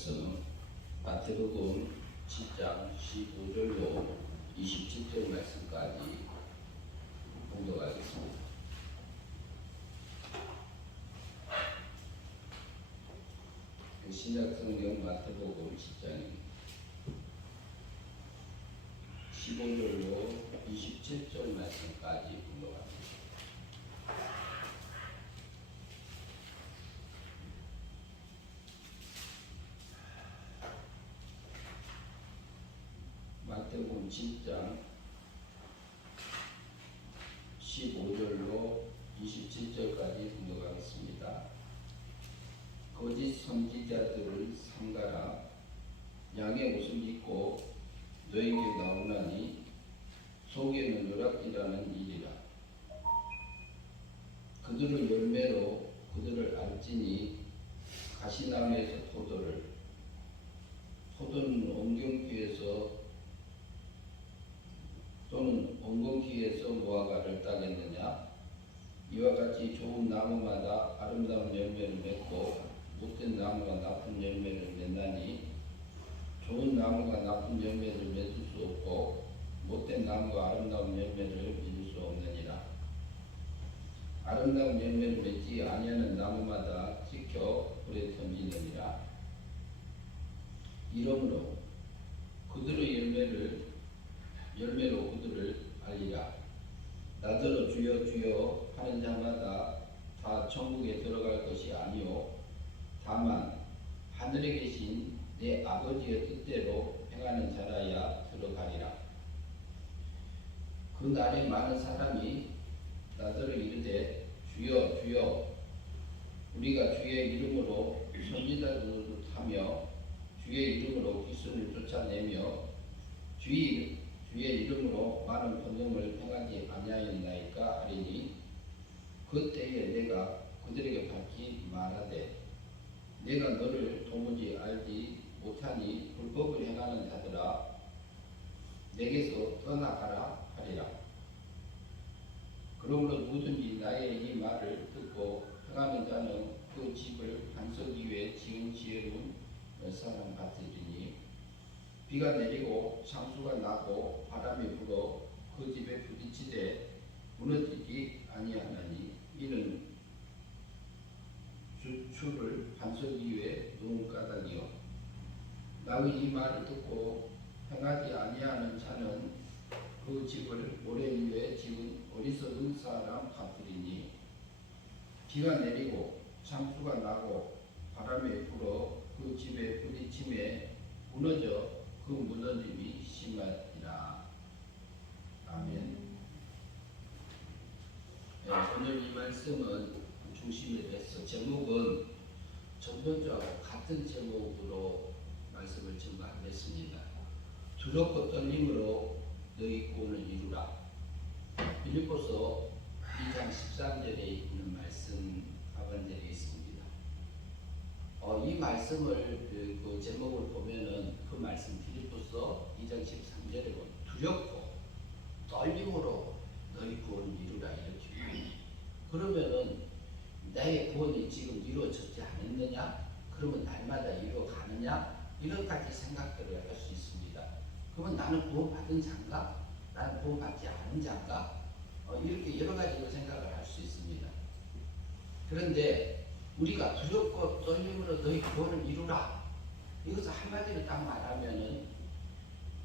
말씀 마태복음 7장 15절로 27절 말씀까지 봉독하겠습니다. 신약성경 마태복음 10장입니다. 15절로 27절 말씀까지 봉독합니다. 마태복음 10장 15절로 27절까지 봉독하겠습니다. 거짓 선지자들을 삼가라. 양의 옷을 입고 너에게 나오나니 속에는 노략질하는 일이라. 그들을 열매로 그들을 알지니 가시나무에서 포도는 엉겅퀴에서 또는 엉겅퀴에서 무화과를 따겠느냐? 이와 같이 좋은 나무마다 아름다운 열매를 맺고 못된 나무가 나쁜 열매를 맺나니 좋은 나무가 나쁜 열매를 맺을 수 없고 못된 나무가 아름다운 열매를 맺을 수 없느니라. 아름다운 열매를 맺지 아니하는 나무마다 찍혀 불에 던지느니라. 이러므로 그들의 열매로 그들을 알리라. 나더러 주여 주여 하는 자마다 다 천국에 들어갈 것이 아니요 다만 하늘에 계신 내 아버지의 뜻대로 행하는 자라야 들어가리라. 그 날에 많은 사람이 나더러 이르되 주여 주여 우리가 주의 이름으로 선지자들을 하며 주의 이름으로 귀신을 쫓아내며 주의 이름으로 많은 번영을 행하지 아니하였나이까 하리니 그때에 내가 그들에게 밝히 말하되 내가 너를 도무지 알지 못하니 불법을 행하는 자들아 내게서 떠나가라 하리라. 그러므로 누구든지 나의 이 말을 듣고 행하는 자는 그 집을 반석 위에 지은 지혜로운 사람 같으리니 비가 내리고 창수가 나고 바람이 불어 그 집에 부딪히되 무너지지 아니하나니 이는 주추를 반석 위에 놓은 까닭이요. 나의 이 말을 듣고 행하지 아니하는 자는 그 집을 모래 위에 지은 어리석은 사람 같으리니 비가 내리고 창수가 나고 바람이 불어 그 집에 부딪힘에 무너져 그 무너짐이 심하니라. 아멘. 네, 오늘 이 말씀은 중심을 해서 제목은 전번주하고 같은 제목으로 말씀을 증거하겠습니다. 두렵고 떨림으로 너희 구원을 이루라. 빌립보서 2장 13절에 있는 말씀 하반절에 있습니다. 이 말씀을 그 제목을 보면은 그 말씀 빌립보서 2장 13절에 보면 두렵고 떨림으로 너희 구원을 이루라 이렇게. 그러면은 나의 구원이 지금 이루어졌지 않았느냐? 그러면 날마다 이루어가느냐? 이런 가지 생각들을 할 수 있습니다. 그러면 나는 구원받은 자인가? 나는 구원받지 않은 자인가? 이렇게 여러 가지로 생각을 할 수 있습니다. 그런데 우리가 두렵고 떨림으로 너희 구원을 이루라. 이것을 한마디로 딱 말하면은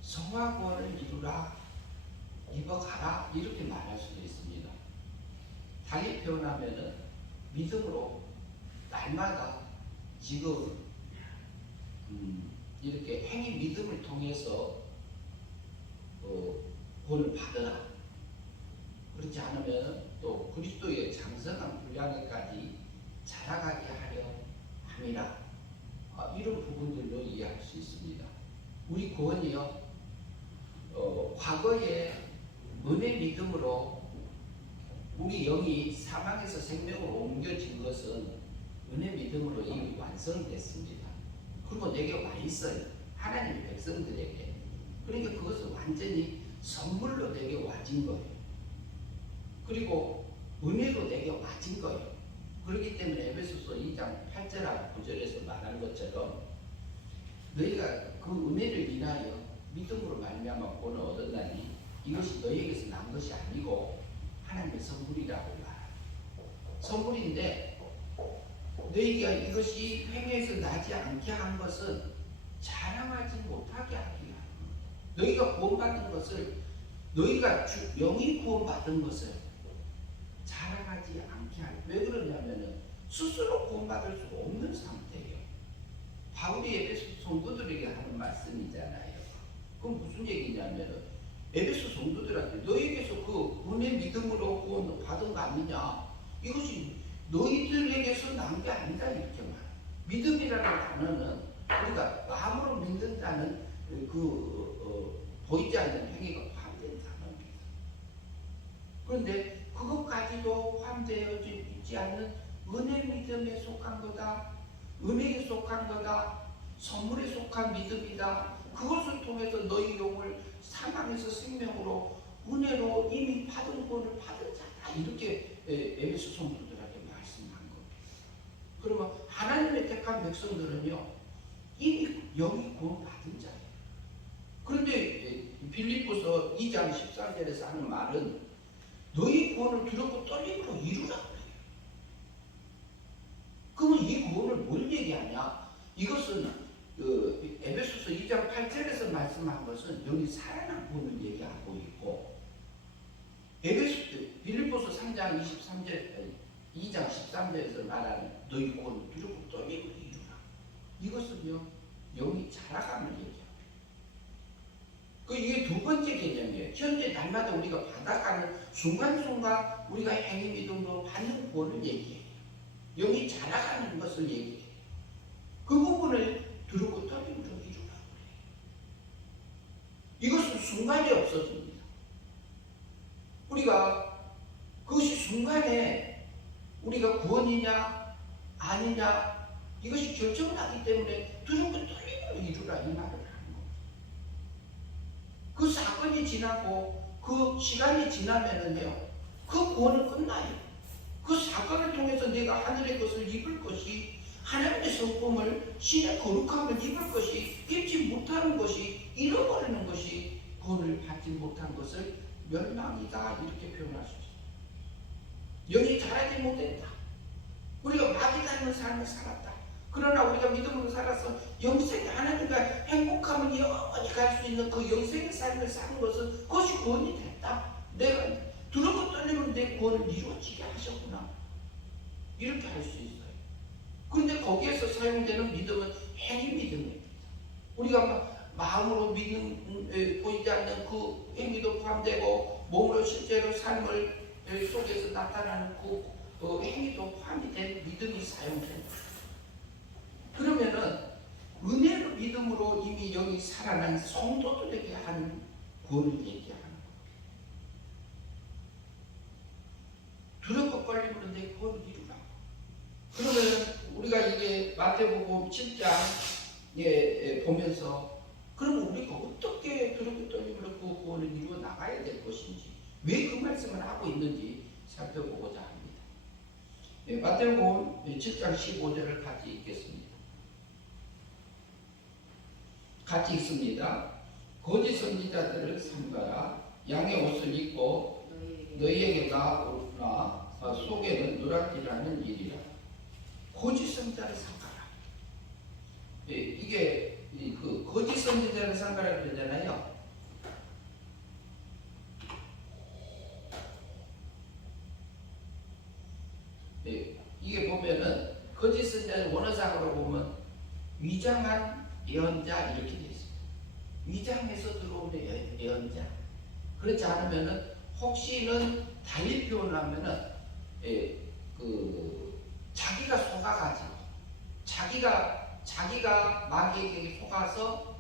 성화 구원을 이루라. 입어가라. 이렇게 말할 수도 있습니다. 달리 표현하면은 믿음으로 날마다 지금 이렇게 행위 믿음을 통해서 구원을 받으라. 그렇지 않으면 또 그리스도의 장성한 분량에까지 자라가게 하려 함이라. 이런 부분들로 이해할 수 있습니다. 우리 구원이요, 과거에 은혜 믿음으로 우리 영이 사망에서 생명으로 옮겨진 것은 은혜 믿음으로 이미 완성됐습니다. 그리고 내게 와 있어요. 하나님의 백성들에게. 그러니까 그것은 완전히 선물로 내게 와진 거예요. 그리고 은혜로 내게 와진 거예요. 그렇기 때문에 에베소서 2장 8절하고 9절에서 말한 것처럼 너희가 그 은혜를 인하여 믿음으로 말미암아 구원을 얻었나니 이것이 너희에게서 난 것이 아니고 하나님의 선물이라고 말합니다. 선물인데 너희가 이것이 행위에서 나지 않게 한 것은 자랑하지 못하게 하기 위함. 너희가 구원받은 것을 너희가 영이 구원받은 것을 자랑하지 않게 하기. 왜 그러냐면은 스스로 구원받을 수 없는 상태예요. 바울이 에베소 성도들에게 하는 말씀이잖아요. 그럼 무슨 얘기냐면은 에베소 성도들한테 너희에게서 그 은혜 믿음으로 구원 받은 거 아니냐? 이것이 너희들에게서 난 게 아니다 이렇게 말. 믿음이라는 단어는 우리가 마음으로 믿는다는 보이지 않는 행위가 포함된 단어입니다. 그런데 그것까지도 포함되어 있지 않는 은혜 믿음에 속한 거다, 은혜에 속한 거다, 선물에 속한 믿음이다. 그것을 통해서 너희 영을 사망에서 생명으로 은혜로 이미 받은 구원을 받은 자다 이렇게 에베소 성도들에게 말씀한 겁니다. 그러면 하나님의 택한 백성들은요 이미 영이 구원받은 자예요. 그런데 빌립보서 2장 13절에서 하는 말은 너희 구원을 두렵고 떨림으로 이루라 그래요. 그러면 이 구원을 뭘 얘기하냐? 이것은 에베소서 2장 8절에서 말씀한 것은 여기 살아난 구원을 얘기하고 있고 빌립보서 3장 23절 2장 13절에서 말하는 너희 구원을 두렵고 떨림으로 이루라. 이것은요 영이 자라감을 얘기합니다. 이게 두 번째 개념이에요. 현재 날마다 우리가 받아가는 순간순간 우리가 행위 믿음으로 받는 구원을 얘기해요. 영이 자라가는 것을 얘기해요. 그 부분을 두렵고 떨림으로 이루라고 그래요. 이것은 순간에 없어집니다. 우리가 그것이 순간에 우리가 구원이냐 아니냐 이것이 결정나기 때문에 두렵고 떨림으로 이루라 이 말을 하는 겁니다. 그 사건이 지나고 그 시간이 지나면은요 그 구원은 끝나요. 그 사건을 통해서 내가 하늘의 것을 입을 것이 하나님의 성품을 신의 거룩함을 입을 것이 입지 못하는 것이 잃어버리는 것이 구원을 받지 못한 것을 멸망이다 이렇게 표현할 수 있습니다. 영이 자라지 못했다. 우리가 마귀 닮은 삶을 살았다. 그러나 우리가 믿음으로 살아서 영생의 하나님과 행복함을 영원히 갈 수 있는 그 영생의 삶을 사는 것은 그것이 구원이 됐다. 내가 두렵고 떨림으로 내 구원을 이루어지게 하셨구나. 이렇게 할 수 있어요. 그런데 거기에서 사용되는 믿음은 행위 믿음입니다. 우리가 마음으로 믿는 보이지 않는 그 행위도 포함되고 몸으로 실제로 삶을 속에서 나타나는 그 행위도 포함이 된 믿음이 사용됩니다. 그러면은 은혜로 믿음으로 이미 영이 살아난 성도들에게 하는 구원을 얘기하는 겁니다. 두렵고 떨림으로 내 구원을 이루라. 그러면 우리가 이게 마태복음 7장에 보면서 그럼 우리가 어떻게 두렵고 떨림으로 그 구원을 이루어 나가야 될 것인지 왜 그 말씀을 하고 있는지 살펴보고자 합니다. 마태복음 7장 15절을 같이 읽겠습니다. 같이 읽습니다. 거짓 선지자들을 삼가라. 양의 옷을 입고 너희에게 나오나 속에는 누락질하는 일이라. 거짓 선지자를 삼가라. 이게 그 거짓 선지자를 삼가라 그러잖아요. 이게 보면은 거짓 선지자를 원어상으로 보면 위장한 예언자 이렇게 되어 있습니다. 위장해서 들어오는 예언자. 그렇지 않으면은 혹시는 달리 표현하면은 자기가 속아가지고 자기가 마귀에게 속아서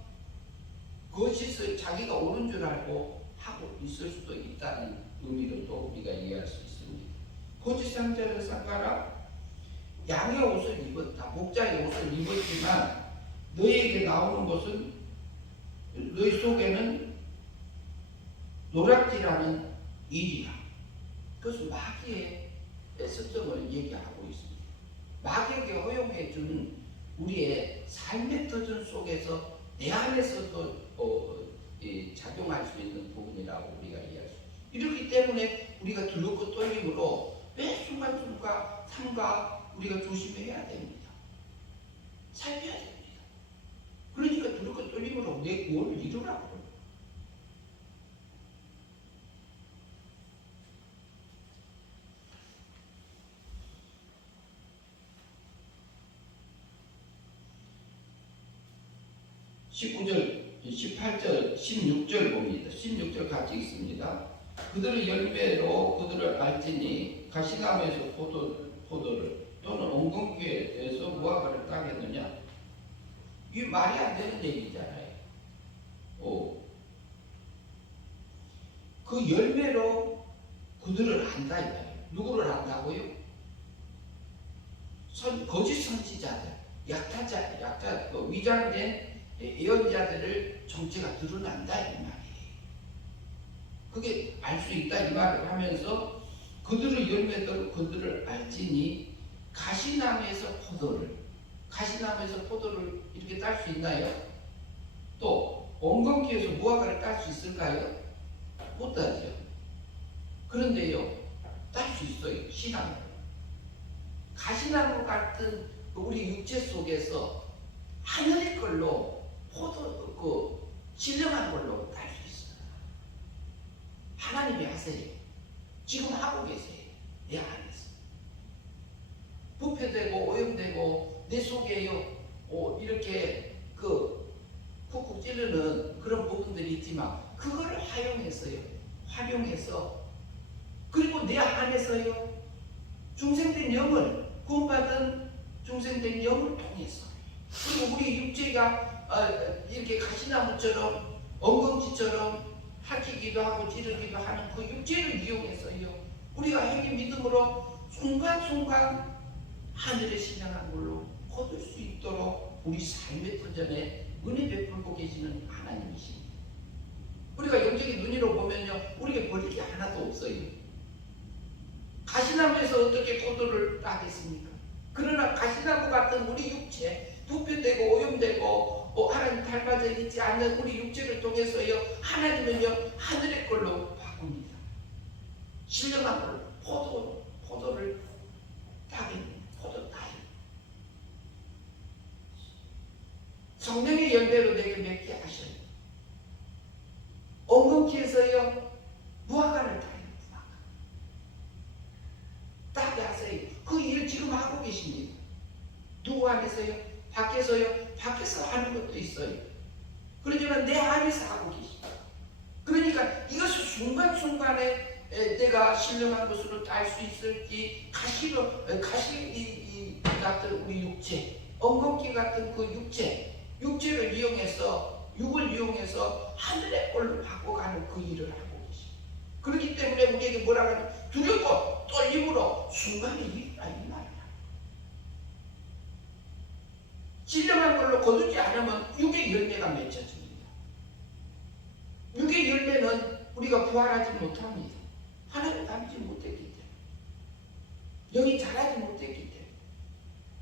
거짓을 자기가 옳은 줄 알고 하고 있을 수도 있다는 의미로도 우리가 이해할 수 있습니다. 거짓 선지자를 삼가라. 양의 옷을 입었다. 목자의 옷을 입었지만 너희에게 나오는 것은 너희 속에는 노략질하는 일이야. 그것은 마귀의 습성을 얘기하고 있습니다. 마귀에게 허용해 주는 우리의 삶의 터전 속에서 내 안에서도 작용할 수 있는 부분이라고 우리가 이해할 수 있습니다. 이렇기 때문에 우리가 두렵고 떨림으로 매 순간순간 삶과 우리가 조심해야 됩니다. 살펴야 됩니다. 그러니까 두렵고 떨림으로 내 뭘 이루라고. (19절) 18절 16절 봅니다. 16절 같이 있습니다. 그들의 열매로 그들을 알지니 가시나무에서 포도를 또는 엉겅퀴에서 무화과를 따겠느냐. 이 말이 안 되는 얘기잖아요. 그 열매로 그들을 안다 이 말이에요. 누구를 안다고요? 거짓 선지자들, 약자, 위장된 예언자들을 정체가 드러난다 이 말이에요. 그게 알 수 있다 이 말을 하면서 그들의 열매대로 그들을 알지니 가시나무에서 포도를 이렇게 딸 수 있나요? 또 엉겅퀴에서 무화과를 딸 수 있을까요? 못 따죠. 그런데요, 딸 수 있어요. 신앙으로. 가시나무 같은 우리 육체 속에서 하늘의 걸로 신령한 걸로 딸 수 있어요. 하나님이 하세요. 지금 하고 계세요. 내 안에서. 부패되고 오염되고 내 속에요. 이렇게 쿡쿡 찌르는 그런 부분들이 있지만 그거를 활용해서 그리고 내 안에서요. 중생된 영을 구원받은 중생된 영을 통해서 그리고 우리 육체가 이렇게 가시나무처럼 엉겅퀴처럼 핥히기도 하고 찌르기도 하는 그 육체를 이용해서요. 우리가 행위 믿음으로 순간순간 하늘의 신령한 걸로 거둘 수 있도록 우리 삶의 터전에 은혜 베풀고 계시는 하나님이십니다. 우리가 영적인 눈으로 보면요, 우리에게 버릴 게 하나도 없어요. 가시나무에서 어떻게 포도를 따겠습니까? 그러나 가시나무 같은 우리 육체, 부패되고 오염되고 하나님 닮아져 있지 않는 우리 육체를 통해서요, 하나님은요 하늘의 걸로 바꿉니다. 신령한 걸로 포도를 따깁니다. 포도 따요. 성령의 열매로 내게 맺게 하셔요. 엉겅퀴에서요 무화과를 따요. 따게 하세요. 그 일을 지금 하고 계십니다. 누구 안에서요? 밖에서요? 밖에서 하는 것도 있어요. 그러지만 내 안에서 하고 계십니다. 그러니까 이것을 순간순간에 내가 신령한 것으로 딸 수 있을지 가시 같은 우리 육체, 엉겅퀴 같은 그 육체를 이용해서 육을 이용해서 하늘의 꼴로 바꿔가는 그 일을 하고 계십니다. 그렇기 때문에 우리에게 뭐라고 하면 두렵고 떨림으로 순간의 일이라 이 말이야. 신령한 걸로 거두지 않으면 육의 열매가 맺혀집니다. 육의 열매는 우리가 부활하지 못합니다. 하나님 닮지 못했기 때문에, 영이 자라지 못했기 때문에.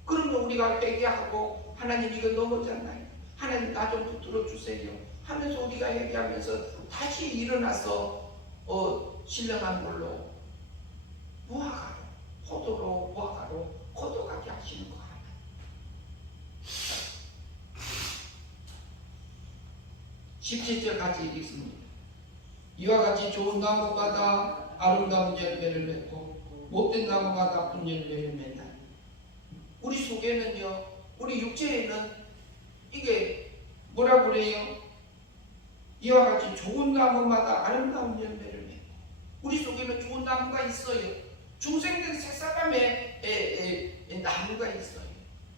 그러면 우리가 회개하고 하나님 이거 넘어졌나요? 하나님 나 좀 붙들어 주세요 하면서 우리가 회개하면서 다시 일어나서 신령한 걸로 무화과로 포도로 무화과로 거둬가게 하시는 거 하나. (17절) 같이 읽습니다. 이와 같이 좋은 나무마다 아름다운 열매를 맺고 못된 나무가 나쁜 열매를 맺나니. 우리 속에는요, 우리 육체에는 이게 뭐라 그래요? 이와 같이 좋은 나무마다 아름다운 열매를 맺고. 우리 속에는 좋은 나무가 있어요. 중생된 새 사람의 나무가 있어요.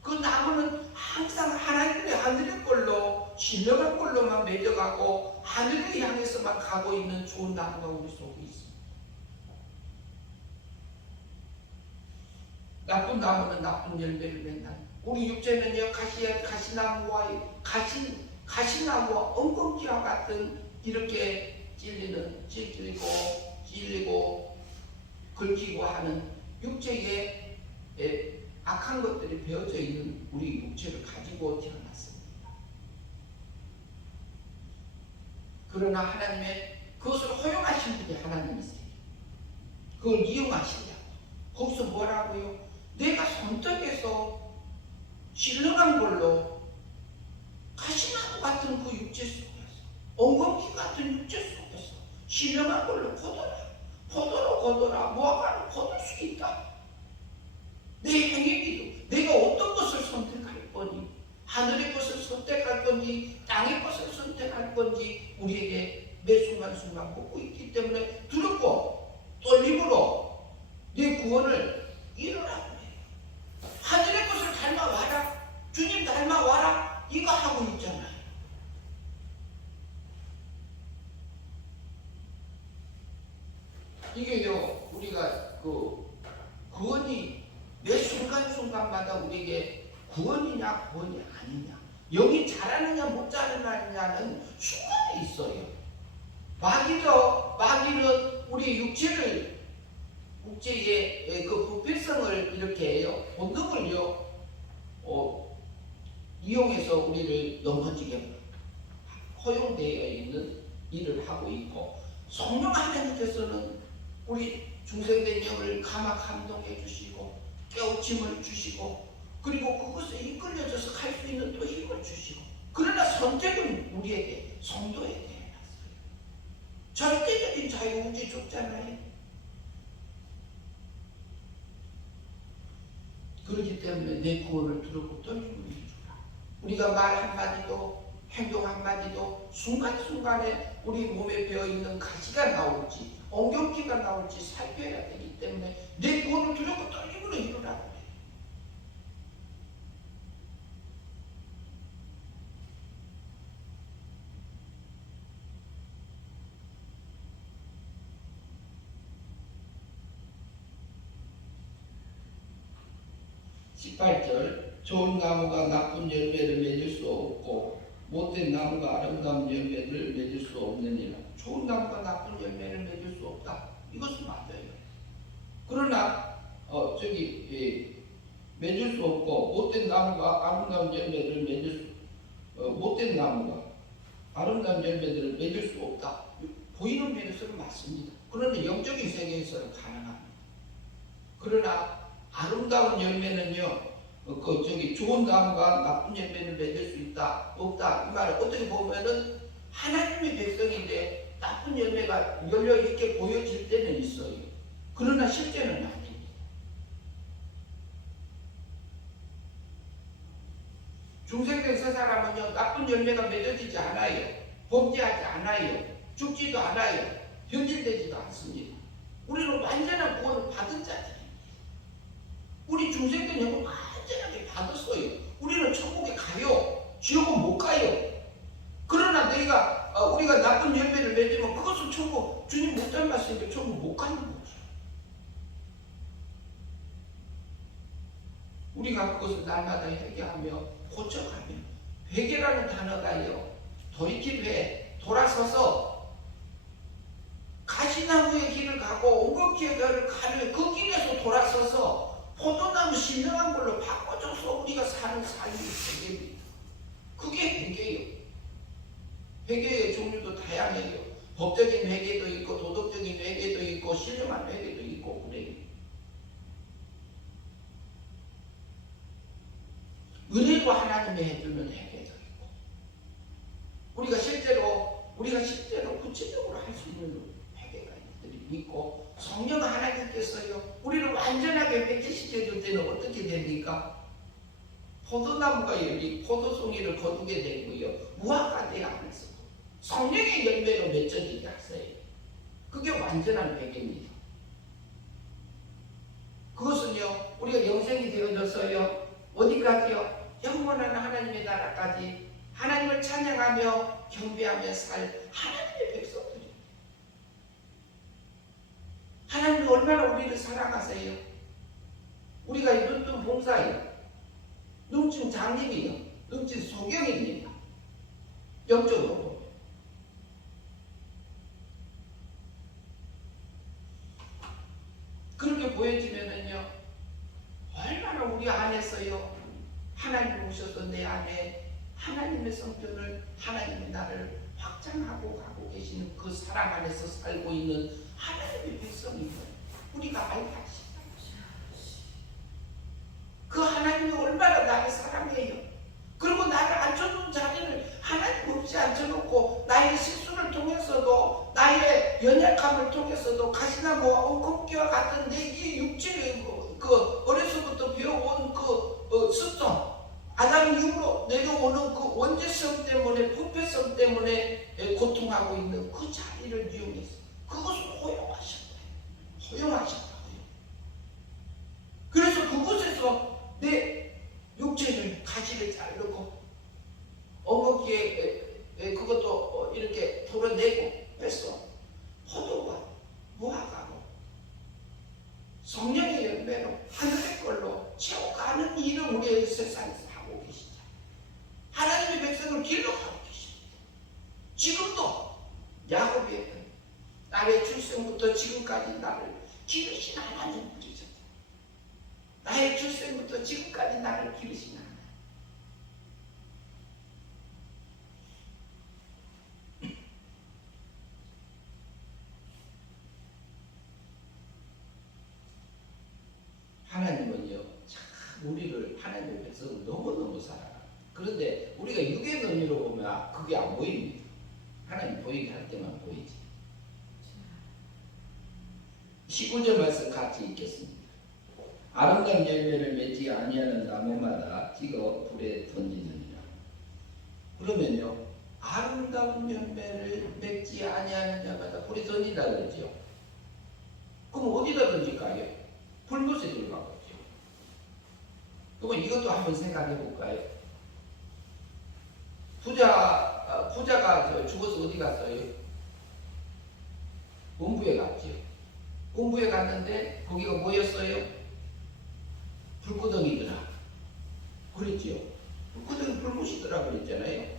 그 나무는 항상 하늘의 걸로 신령한 걸로만 맺어가고 하늘을 향해서만 가고 있는 좋은 나무가 우리 속에 있습니다. 나쁜 나무는 나쁜 열매를 맺나니. 우리 육체는요 가시나무와 엉겅퀴와 같은 이렇게 찔리고 긁히고 하는 육체의 악한 것들이 배어져 있는 우리 육체를 가지고 태어났습니다. 그러나 하나님의 그것을 허용하신 분이 하나님이세요. 그걸 이용하시려고. 거기서 뭐라고요? 내가 선택해서 신령한 걸로 가시나무 같은 그 육체 속에서, 엉겅퀴 같은 육체 속에서 신령한 걸로 거둬라. 포도로 거둬라. 무화과로 거둘 수 있다. 내 행위기도 내가 어떤 것을 선택할 거니, 하늘의 것을 선택할 건지 땅의 것을 선택할 건지 우리에게 매 순간순간 묻고 있기 때문에 두렵고 떨림으로 내 구원을 이루라고 해요. 하늘의 것을 닮아와라. 주님 닮아와라. 이거 하고 있잖아요. 이게요, 우리가 구원이 매 순간순간마다 우리에게 구원이냐 구원이 아니냐, 영이 자라느냐 못 자라느냐는 순간에 있어요. 마귀는 우리 육체의 그 부패성을 이렇게 해요, 본능을요, 이용해서 우리를 넘어지게 허용되어 있는 일을 하고 있고, 성령 하나님께서는 우리 중생된 영을 감동해 주시고 깨우침을 주시고, 그리고 그것에 이끌려져서 갈 수 있는 또 힘을 주시고, 그러나 선택은 우리에게 성도에게 해놨어요. 절대적인 자유의지 줬잖아요. 그렇기 때문에 내 구원을 두렵고 떨림을 주라. 우리가 말 한마디도 행동 한마디도 순간순간에 우리 몸에 배어있는 가시가 나올지 엉겅퀴가 나올지 살펴야 되기 때문에 내 구원을 두렵고 떨림으로 이루라고 해요. (18절) 좋은 나무가 나쁜 열매를 맺을 수 없고 못된 나무가 아름다운 열매를 맺을 수 없느니라. 좋은 나무가 나쁜 열매를 맺을 수 없다. 이것은 맞아요. 그러나 맺을 수 없고 못된 나무가 아름다운 열매를 못된 나무가 아름다운 열매들을 맺을 수 없다. 보이는 면에서는 맞습니다. 그런데 영적인 세계에서는 가능합니다. 그러나 아름다운 열매는요, 좋은 나무가 나쁜 열매를 맺을 수 있다, 없다. 이 말을 어떻게 보면은 하나님의 백성인데 나쁜 열매가 열려 이렇게 보여질 때는 있어요. 그러나 실제는 아닙니다. 중생된 세 사람은요, 나쁜 열매가 맺어지지 않아요. 범죄하지 않아요. 죽지도 않아요. 변질되지도 않습니다. 우리는 완전한 구원을 받은 자들입니다. 우리 중생된 영을 완전하게 받았어요. 우리는 천국에 가요. 지옥은 못 가요. 그러나 우리가 나쁜 열매를 맺으면 그것은 천국, 주님 못 닮았으니까 천국 못 가는 거죠. 우리가 그것을 날마다 회개하며 고쳐가며, 회개라는 단어가요, 돌이킵해, 돌아서서 가시나무의 길을 가고 엉겅퀴의 길을 가는 그 길에서 돌아서서 포도나무 신령한 걸로 바꿔줘서 우리가 사는 삶이 회개입니다. 그게 회개예요. 회개의 종류도 다양해요. 법적인 회개도 있고 도덕적인 회개도 있고 신령한 회개도 있고 그래요. 은혜로 하나님이 해주는 회개도 있고, 우리가 실제로 구체적으로 할 수 있는 회개가 있고, 성령 하나님께서요, 우리를 완전하게 회개시켜 줄 때는 어떻게 됩니까? 포도나무가 열리 포도송이를 거두게 되고요, 무화과 대 안에서 성령의 열매로 맺어지게 하세요. 그게 완전한 회개입니다. 그것은요, 우리가 영생이 되어져서요, 어디까지요? 영원한 하나님의 나라까지 하나님을 찬양하며 경배하며 살 하나님의 백성들입니다. 하나님이 얼마나 우리를 사랑하세요? 우리가 눈뜬 봉사예요, 눈뜬 장님이요, 눈뜬 소경입니다. 영적으로 보면. 그렇게 보여지면은요, 얼마나 우리 안에 하나님의 성전을 하나님이 나를 확장하고 가고 계시는 그 사랑 안에서 살고 있는 하나님의 백성임을 우리가 알게 하시다. 그 하나님이 얼마나 나를 사랑해요. 그리고 나를 앉혀놓은 자리를 하나님 없이 앉혀놓고 나의 실수를 통해서도 나의 연약함을 통해서도 가시나무와 엉겅퀴와 같은 내 이 육체의 그 어려서부터 배워온 그 습성, 아담 이후로 내려오는 그 원죄성 때문에 부패성 때문에 고통하고 있는 그 자리를 이용해서 그것을 허용하셨다. 허용하셨다. 그래서 그곳에서 내 육체를 가지를 자르고 엉겅퀴에 그것도 이렇게 풀어내고 해서 포도와 무화과로 성령의 열매로 하늘의 걸로 채워가는 일을 우리의 세상에서 하고 계시다. 하나님의 백성을 길러가고 계십니다. 지금도 야곱이 했던 나의 출생부터 지금까지 나를 기르신 하나님 분이셨다. 나의 출생부터 지금까지 나를 기르신 하나님. 하나님은요, 참 우리를 하나님의 백성을 너무너무 사랑합니다. 그런데 우리가 육의 눈으로 보면 그게 안 보입니다. 하나님 보이게 할 때만 보이지. 19절 말씀 같이 읽겠습니다. 아름다운 열매를 맺지 아니하는 나무마다 찍어 불에 던지느니라. 그러면요, 아름다운 열매를 맺지 아니하는 자마다 불에 던진다 그러죠. 그럼 어디다 던질까요? 불못에 들어가겠죠. 그럼 이것도 한번 생각해 볼까요? 부자가 죽어서 어디 갔어요? 본부에 갔죠. 본부에 갔는데 거기가 뭐였어요? 불구덩이더라. 그랬죠. 불구덩이 불못이더라 그랬잖아요.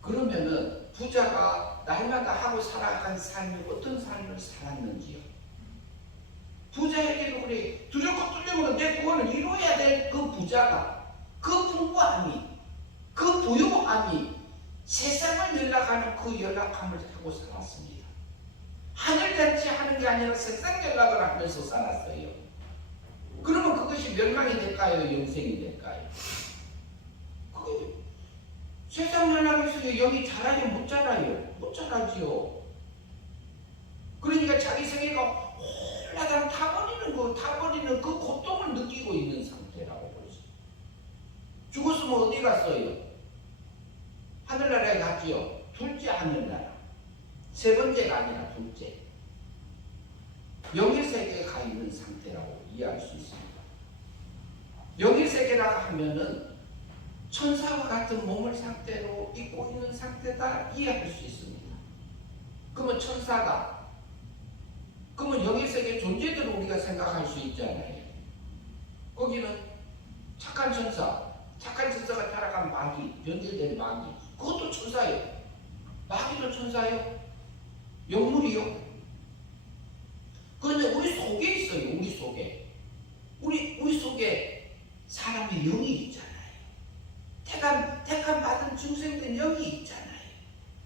그러면은 부자가 날마다 하고 살아간 삶이 어떤 삶을 살았는지요. 부자에게도 그래. 두렵고 뚫림으로 내 구원을 이루어야 될 그 부자가 그 풍부함이 그 부유함이 세상을 연락하는 그 연락함을 하고 살았습니다. 하늘 대체하는 게 아니라 세상 연락을 하면서 살았어요. 그러면 그것이 멸망이 될까요? 영생이 될까요? 세상 연락에서 영이 자라요? 못 자라요? 못 자라지요. 그러니까 자기 세계가 홀라당 타버리는 그 고통을 느끼고 있는 상태라고 보죠. 죽었으면 어디 갔어요? 하늘나라에 갔지요. 둘째 하늘나라. 세 번째가 아니라 둘째. 영의 세계에 가 있는 상태라고 이해할 수 있습니다. 영의 세계라고 하면은 천사와 같은 몸을 상태로 입고 있는 상태다 이해할 수 있습니다. 그러면 천사가, 그러면 영의 세계 존재들을 우리가 생각할 수 있잖아요. 거기는 착한 천사가 타락한 마귀, 변질된 마귀, 그것도 천사예요. 마귀도 천사예요. 영물이요. 그런데 우리 속에 있어요. 우리 속에. 우리 속에 사람의 영이 있잖아요. 택함 받은 중생된 영이 있잖아요.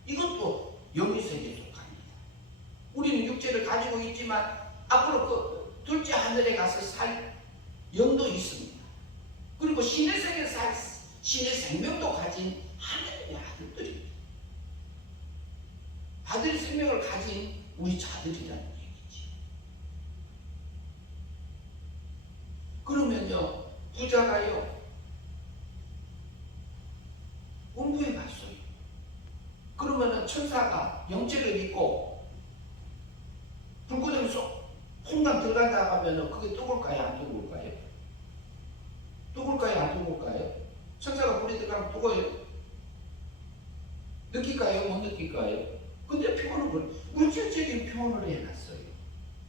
이것도 영의 세계에 속합니다. 우리는 육체를 가지고 있지만 앞으로 그 둘째 하늘에 가서 살 영도 있습니다. 그리고 신의 세계에 살 신의 생명도 가진 하나님의 아들들입니다. 아들의 생명을 가진 우리 자들이라는 얘기지. 그러면요, 부자가요, 본부에 갔어요. 그러면은 천사가 영체를 입고 불구덩이 속 홍당 들어간다 하면은 그게 뜨거울까요? 안 뜨거울까요? 뜨거울까요? 안 뜨거울까요? 천사가 불에 들어가면 뜨거워요? 느낄까요? 못 느낄까요? 근데 표현을, 물질적인 표현을 해놨어요.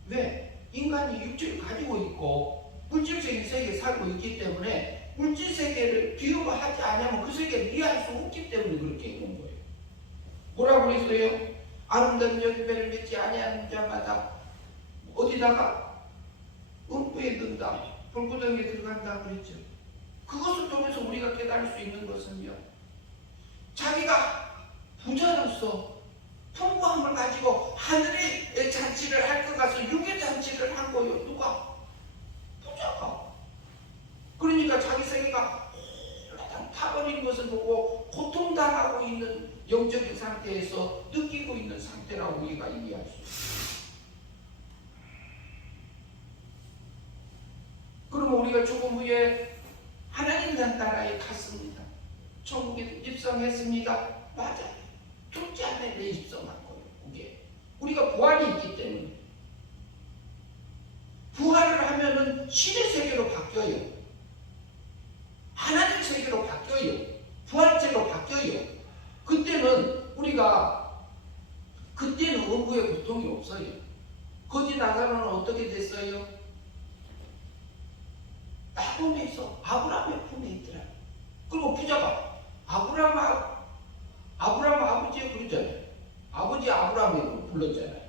왜? 인간이 육체를 가지고 있고 물질적인 세계에 살고 있기 때문에 물질 세계를 비유하지 않으면 그 세계를 이해할 수 없기 때문에 그렇게 해놓은 거예요. 뭐라고 그랬어요? 아름다운 열매를 맺지 아니하는 자마다 어디다가 음부에 든다, 불구덩이에 들어간다 그랬죠. 그것을 통해서 우리가 깨달을 수 있는 것은요, 자기가 부자로서 풍부함을 가지고 하늘의 잔치를 할 것 같아서 육의 잔치를 한 거요. 누가? 부자가. 그러니까 자기 세계가 타버린 것을 보고 고통당하고 있는 영적인 상태에서 느끼고 있는 상태라고 우리가 이해할 수 있어요. 그러면 우리가 죽음 후에 하나님 나라에 갔습니다. 천국에 입성했습니다. 맞아요. 둘째 안에 입성한 거예요. 그게 우리가 부활이 있기 때문에. 부활을 하면은 신의 세계로 바뀌어요. 하나님 세계로 바뀌어요. 부활체로 바뀌어요. 그때는 음부의 고통이 없어요. 거지 나사로는 어떻게 됐어요? 나홈에서 아브라함의 품에 있더라. 그리고 부자가 아브라함 아버지에 그러잖아요. 아버지 아브라함이 불렀잖아요.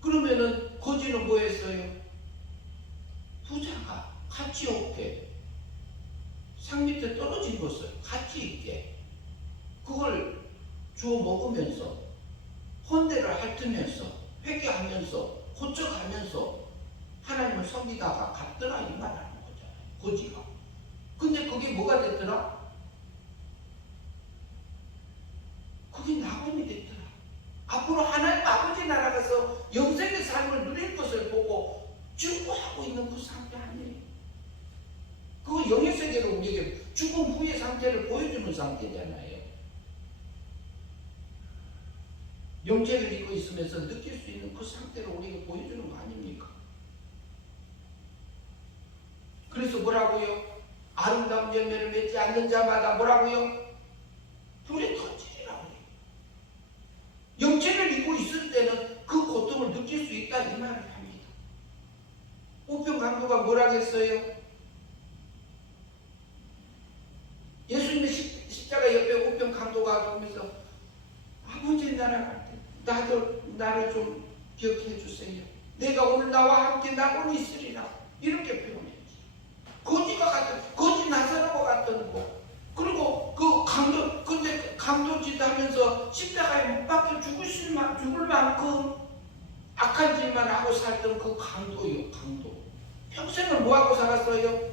그러면은 거지는 뭐 했어요? 부자가 가치 없게 상 밑에 떨어진 것을 가치 있게 그걸 주워 먹으면서 헌대를 핥으면서 회개하면서 고쳐가면서 하나님을 섬기다가 갔더라 이 말하는 거잖아요. 거지가. 근데 그게 뭐가 됐더라? 그게 낙원이 됐더라. 앞으로 하나님 아버지 나라 가서 영생의 삶을 누릴 것을 보고 죽어하고 있는 그 상태 아니에요. 그거 영의 세계로 우리에게 죽음 후의 상태를 보여주는 상태잖아요. 영체를 입고 있으면서 느낄 수 있는 그 상태를 우리에게 보여주는 거 아닙니까? 그래서 뭐라고요? 아름다운 열매를 맺지 않는 자마다 뭐라고요? 불에 던지리라고 해요. 영체를 입고 있을 때는 그 고통을 느낄 수 있다 이 말을 합니다. 우편 강도가 뭐라고 했어요? 예수님의 십자가 옆에 우편 강도가 보면서 아버지 나라 갈 때 나를 좀 기억해 주세요. 내가 오늘 나와 함께 낙원이 있으리라. 이렇게 표현했지. 거지 나사로가 같은 거. 그리고 그 강도, 근데 강도짓 하면서 십자가에 못 박혀 죽을 만큼 악한 짓만 하고 살던 그 강도요, 강도. 평생을 뭐 하고 살았어요?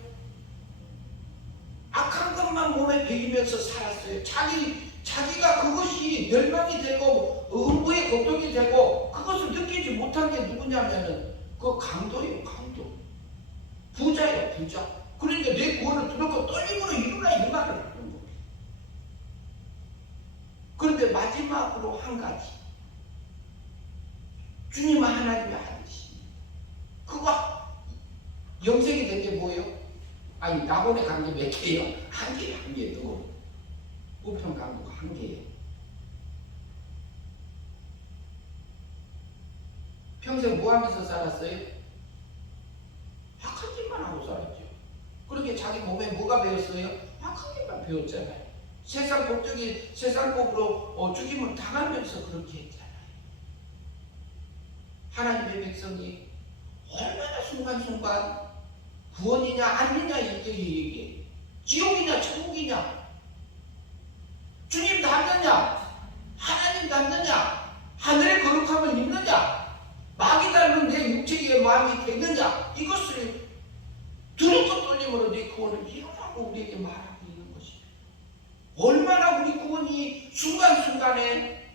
악한 것만 몸에 배이면서 살았어요. 자기가 그것이 멸망이 되고 음부의 고통이 되고 그것을 느끼지 못한 게 누구냐면은 그 강도예요, 강도. 부자예요, 부자. 그러니까 내 구원을 두렵고 떨림으로 이루라 이 말을 하는 거예요. 그런데 마지막으로 한 가지. 주님 하나님의 아들이시. 그거 영생이 된 게 뭐예요? 아니 낙원에 간 게 몇 개예요? 한 개예요. 누구? 우편 강도가 한 개예요. 평생 뭐 하면서 살았어요? 악한 짓만 하고 살았죠. 그렇게 자기 몸에 뭐가 배웠어요? 악한 짓만 배웠잖아요. 세상 법적이 세상법으로 죽임을 당하면서 그렇게 했잖아요. 하나님의 백성이 얼마나 순간순간 구원이냐 아니냐 이렇게 얘기해. 지옥이냐 천국이냐, 주님 닮느냐 하나님 닮느냐, 하늘의 거룩함을 입느냐 마귀 닮은 내 육체의 마음이 되느냐, 이것을 두렵고 떨림으로 내 구원을 이루라고 우리에게 말하고 있는 것입니다. 얼마나 우리 구원이 순간순간에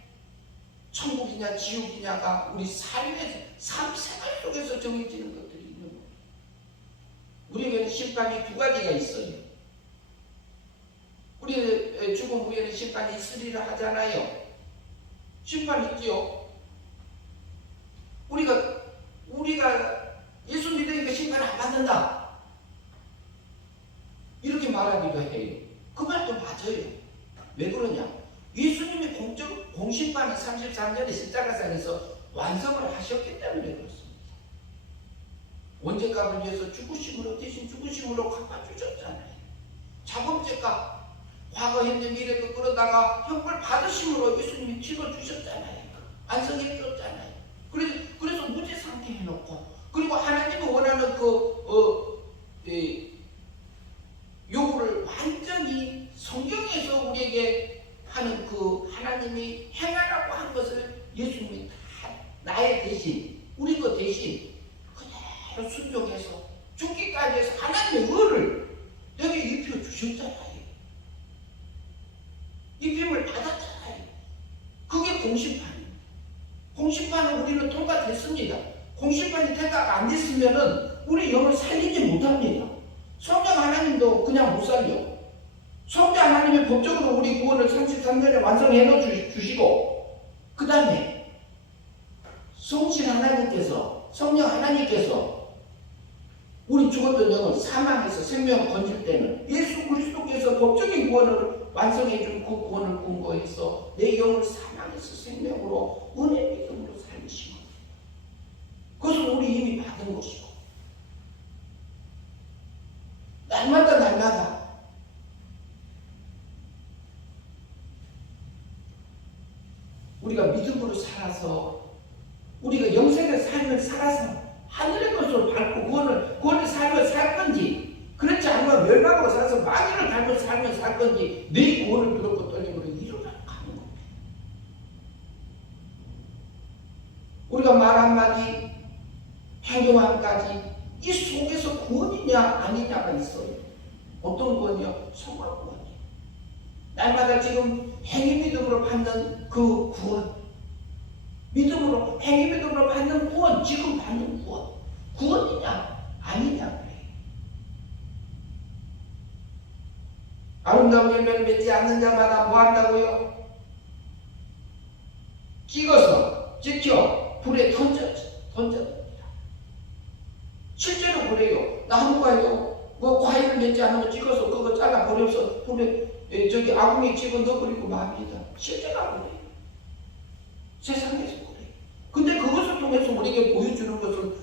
천국이냐 지옥이냐가 우리 삶 생활 속에서 정해지는 것들이 있는 거예요. 우리에게는 심판이 두 가지가 있어요. 우리 죽음 후에는 심판이 있으리라 하잖아요. 심판 있지요. 우리가 예수 믿으니까 심판 안 받는다 이렇게 말하기도 해요. 그 말도 맞아요. 왜 그러냐? 예수님이 공심판을 33년에 십자가상에서 완성을 하셨기 때문에 그렇습니다. 원죄값을 위해서 대신 죽으심으로 갚아주셨잖아요. 자범죄값 과거 현재 미래도 끌어다가 형벌 받으심으로 예수님이 치러주셨잖아요. 완성해 줬잖아요. 그래서 무죄 상태 해놓고 그리고 하나님이 원하는 요구를 완전히 성경에서 우리에게 하는 그 하나님이 행하라고 한 것을 예수님이 다 나의 대신, 우리 거 대신 그대로 순종해서 죽기까지 해서 하나님의 의를 내게 입혀 주셨잖아요. 입힘을 받았잖아요. 그게 공심판이에요. 공심판은 우리는 통과됐습니다. 공심판이 통과가 안 됐으면은 우리 영을 살리지 못합니다. 성령 하나님도 그냥 못 살려. 성령 하나님의 법적으로 우리 구원을 33년에 완성해 주시고, 그 다음에 성신 하나님께서, 성령 하나님께서 우리 죽었던 영을 사망에서 생명을 건질 때는 예수 그리스도께서 법적인 구원을 완성해 준 그 구원을 근거해서 내 영을 사망에서 생명으로 은혜 믿음으로 살리시고, 그것은 우리 이미 받은 것이고, 날마다 우리가 믿음으로 살아서, 우리가 영생의 삶을 살아서 하늘의 것으로 밟고 구원의 삶을 살 건지, 그렇지 않으면 멸망으로 살아서 마귀를 밟고 삶을 살 건지, 내 구원을 두렵고 떨림으로 이루라고 하는 겁니다. 우리가 말 한마디, 행동 한가지, 이 속에서 구원이냐 아니냐가 있어요. 어떤 구원이요? 성화 구원이요. 날마다 지금 행위 믿음으로 받는 그 구원, 믿음으로 행위 믿음으로 받는 구원, 지금 받는 구원, 구원이냐 아니냐 그래요. 아름다운 열매를 맺지 않는 자마다 뭐 한다고요? 찍어서 지켜 불에 던져줍니다. 실제로 그래요. 나무가요, 뭐 과일을 맺지 않으면 찍어서 그거 잘라 버려서 불에 아궁이 집어 넣어버리고 맙니다. 실제로 그래요. 세상에서 그래요. 근데 그것을 통해서 우리에게 보여주는 것은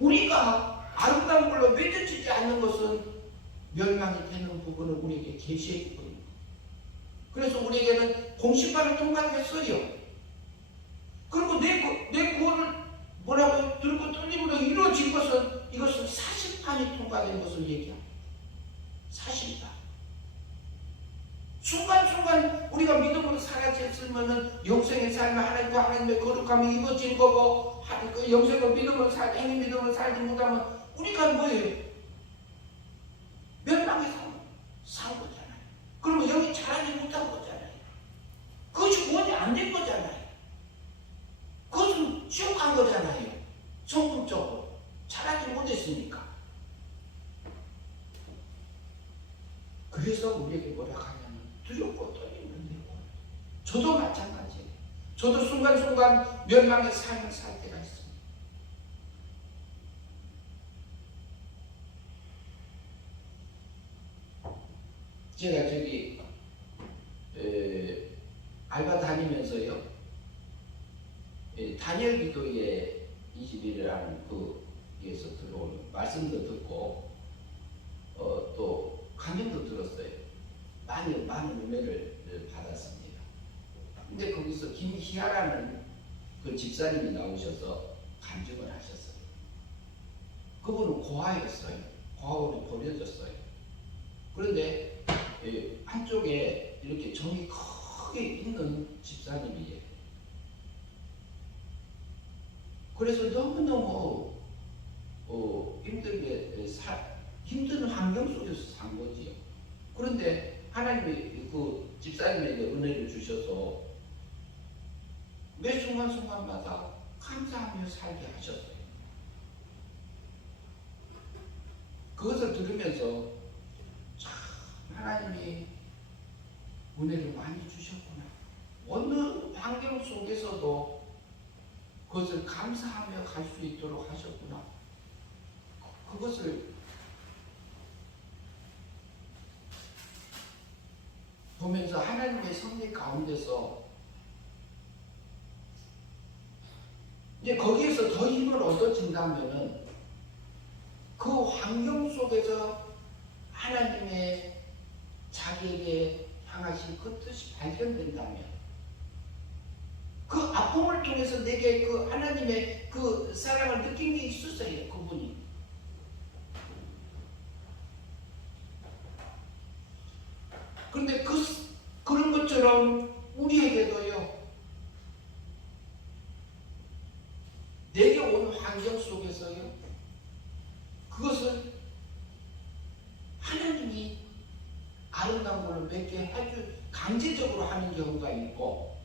우리가 아름다운 걸로 맺어지지 않는 것은 멸망이 되는 부분을 우리에게 계시해 버립니다. 그래서 우리에게는 공심판을 통과했어요. 그리고 내 구원을 뭐라고 들고 떨림으로 이루어진 것은, 이것은 사실판이 통과된 것을 얘기합니다. 사실판. 순간순간 우리가 믿음으로 살아졌으면은 영생의 삶을 하나님의 거룩함이 이루어진 거고, 그 영생을 믿음으로 행위 믿음으로 살지 못하면 우리가 뭐예요? 멸망의 삶을 산 거잖아요. 그러면 여기 자라지 못한 거잖아요. 그것이 구원이 안 된 거잖아요. 그것은 지옥 간 거잖아요. 성품적으로 자라지 못했으니까. 그래서 우리에게 뭐라 하냐면 두렵고 떨리는 거예요. 저도 마찬가지예요. 저도 순간순간 멸망의 삶을 살 때가 있습니다. 제가 저기 알바 다니면서요, 다니엘 기도의 21이라는 그에서 들어오는 말씀도 듣고 또 강연도 들었어요. 많은 은혜를 받았습니다. 근데 거기서 김희아라는 그 집사님이 나오셔서 간증을 하셨어요. 그분은 고아였어요. 고아로 버려졌어요. 그런데 한쪽에 이렇게 정이 크게 있는 집사님이에요. 그래서 너무너무 힘든 환경 속에서 산 거지요. 그런데 하나님이 그 집사님에게 은혜를 주셔서 매 순간순간마다 감사하며 살게 하셨어요. 그것을 들으면서 참 하나님이 은혜를 많이 주셨구나. 어느 환경 속에서도 그것을 감사하며 갈 수 있도록 하셨구나. 그것을 보면서 하나님의 섭리 가운데서 이제 거기에서 더 힘을 얻어진다면은 그 환경 속에서 하나님의 자기에게 향하신 그 뜻이 발견된다면 그 아픔을 통해서 내게 그 하나님의 그 사랑을 느낀 게 있었어요. 그분이. 그런데 그런 것처럼 우리에게도요. 내게 온 환경 속에서요. 그것을 하나님이 아름다운 걸로 맺게 강제적으로 하는 경우가 있고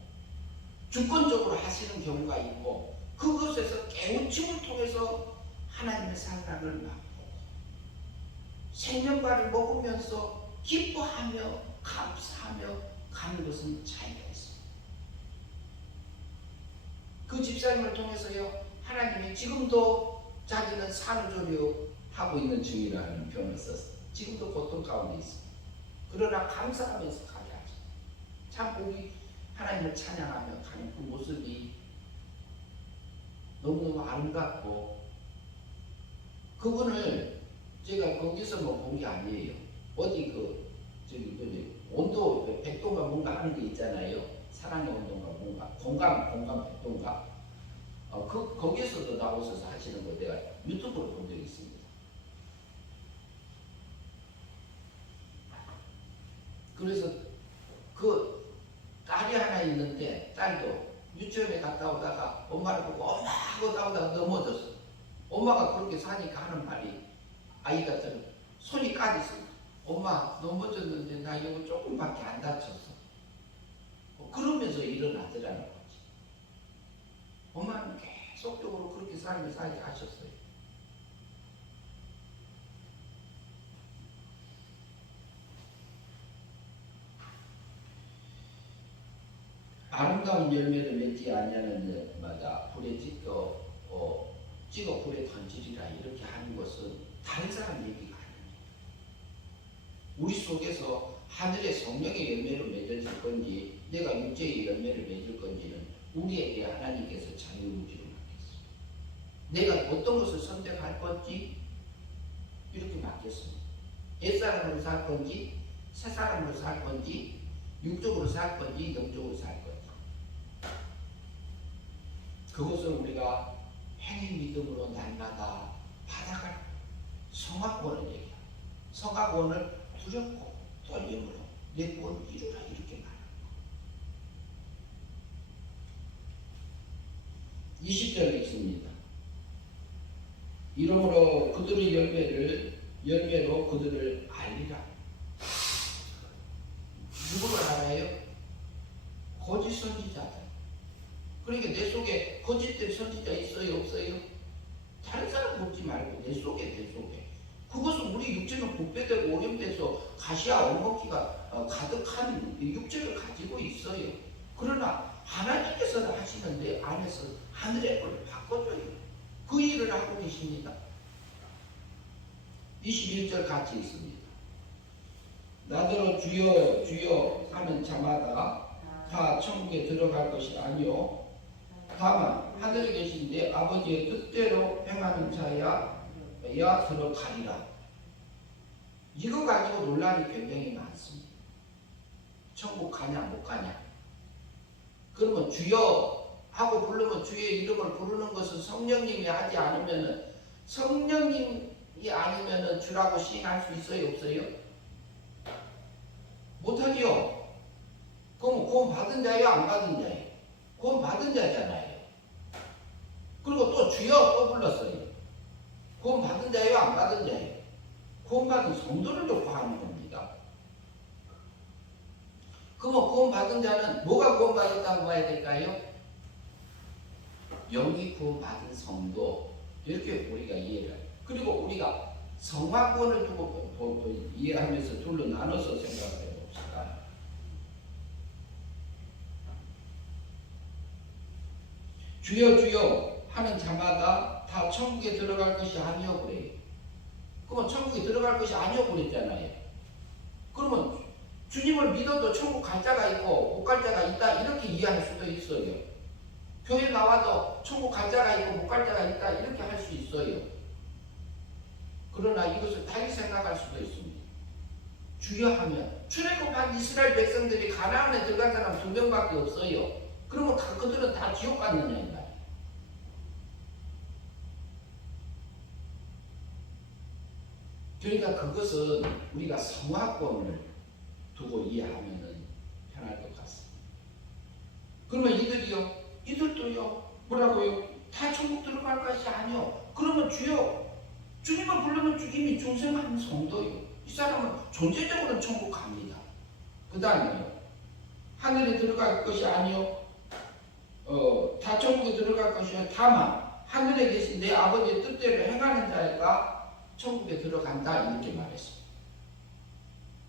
주권적으로 하시는 경우가 있고 그것에서 깨우침을 통해서 하나님의 사랑을 맛보고 생명과를 먹으면서 기뻐하며 감사하며 가는 것은 차이가 있습니다. 그 집사님을 통해서요 하나님이 지금도 자기는 산후조리하고 있는 중이라는 표현을 썼어요. 지금도 고통 가운데 있습니다. 그러나 감사하면서 가게 하죠. 참 보기 하나님을 찬양하며 가는 그 모습이 너무너무 아름답고 그분을 제가 거기서만 본 게 아니에요. 어디 온도 100도가 뭔가 하는 게 있잖아요. 사랑의 온도가 뭔가 공감 100도인가 거기에서도 나오셔서 하시는 거 내가 유튜브로 본 적이 있습니다. 그래서 그 딸이 하나 있는데 딸도 유치원에 갔다 오다가 엄마를 보고 엄마 하고 나오다가 넘어졌어. 엄마가 그렇게 사니까 하는 말이 아이가 좀 손이 까졌어. 엄마 넘어졌는데 나 이거 조금밖에 안 다쳤어. 그러면서 일어나더라는 거지. 엄마는 계속적으로 그렇게 살게 하셨어요. 아름다운 열매를 맺지 아니하는 마다 불에 찍어 불에 던지리라 이렇게 하는 것은 다른 사람 얘기가 아닙니다. 우리 속에서 하늘의 성령의 열매를 맺을 건지 내가 육체의 열매를 맺을 건지는 우리에게 하나님께서 자유의지를 맡겼습니다. 내가 어떤 것을 선택할 건지 이렇게 맡겼습니다. 옛사람으로 살 건지 새사람으로 살 건지 육적으로 살 건지 영적으로 살 건지 그것을 우리가 행위 믿음으로 날마다 받아갈 성화권을 얘기합니다. 성화권을 두렵고 떨림으로 내 구원을 이루라 이렇게 말합니다. 20절에 있습니다. 이러므로 그들의 열매로 그들을 알리라. 누구를 알아요? 거짓 선지자들. 그러니까 내 속에 거짓된 선지자 있어요 없어요? 다른 사람 보지 말고 내 속에 그것은 우리 육체는 부패되고 오염돼서 가시와 엉겅퀴가 가득한 육체를 가지고 있어요. 그러나 하나님께서 하시는 내 안에서 하늘의 걸 바꿔줘요. 그 일을 하고 계십니다. 21절 같이 있습니다. 나더러 주여 주여 하는 자마다 다 천국에 들어갈 것이 아니요 다만 하늘에 계신 내 아버지의 뜻대로 행하는 자야 들어가리라. 이거 가지고 논란이 굉장히 많습니다. 천국 가냐 못 가냐. 그러면 주여 하고 부르면 주의 이름을 부르는 것은 성령님이 하지 않으면은 성령님이 아니면은 주라고 시인할 수 있어요 없어요? 못하지요. 그럼 구원 받은 자예요 안 받은 자예요? 구원 받은 자잖아요. 그리고 또 주여 또 불렀어요. 구원 받은 자예요 안 받은 자예요? 구원 받은 성도를 구하는 겁니다. 그러면 구원 받은 자는 뭐가 구원 받았다고 봐야 될까요? 영이 구원 받은 성도 이렇게 우리가 이해를 해요. 그리고 우리가 성화권을 두고 이해하면서 둘로 나눠서 생각해 봅시다. 주여 주여 하는 자마다 다 천국에 들어갈 것이 아니오 그래요. 그러면 천국에 들어갈 것이 아니오 그랬잖아요. 그러면 주님을 믿어도 천국 갈 자가 있고 못 갈 자가 있다 이렇게 이해할 수도 있어요. 교회 나와도 천국 갈 자가 있고 못 갈 자가 있다 이렇게 할 수 있어요. 그러나 이것을 다르게 생각할 수도 있습니다. 주여 하면 출애굽한 이스라엘 백성들이 가나안에 들어간 사람 2명밖에 없어요. 그러면 그들은 다 지옥 갔느냐 이 말이에요. 그러니까 그것은 우리가 성화권을 두고 이해하면 편할 것 같습니다. 그러면 이들도요 뭐라고요? 다 천국 들어갈 것이 아니요. 그러면 주여, 주님을 부르면 이미 중생한 성도요. 이 사람은 존재적으로는 천국 갑니다. 그 다음에요, 하늘에 들어갈 것이 아니요, 다 천국에 들어갈 것이요. 다만 하늘에 계신 내 아버지의 뜻대로 행하는 자가 천국에 들어간다, 이렇게 말했습니다.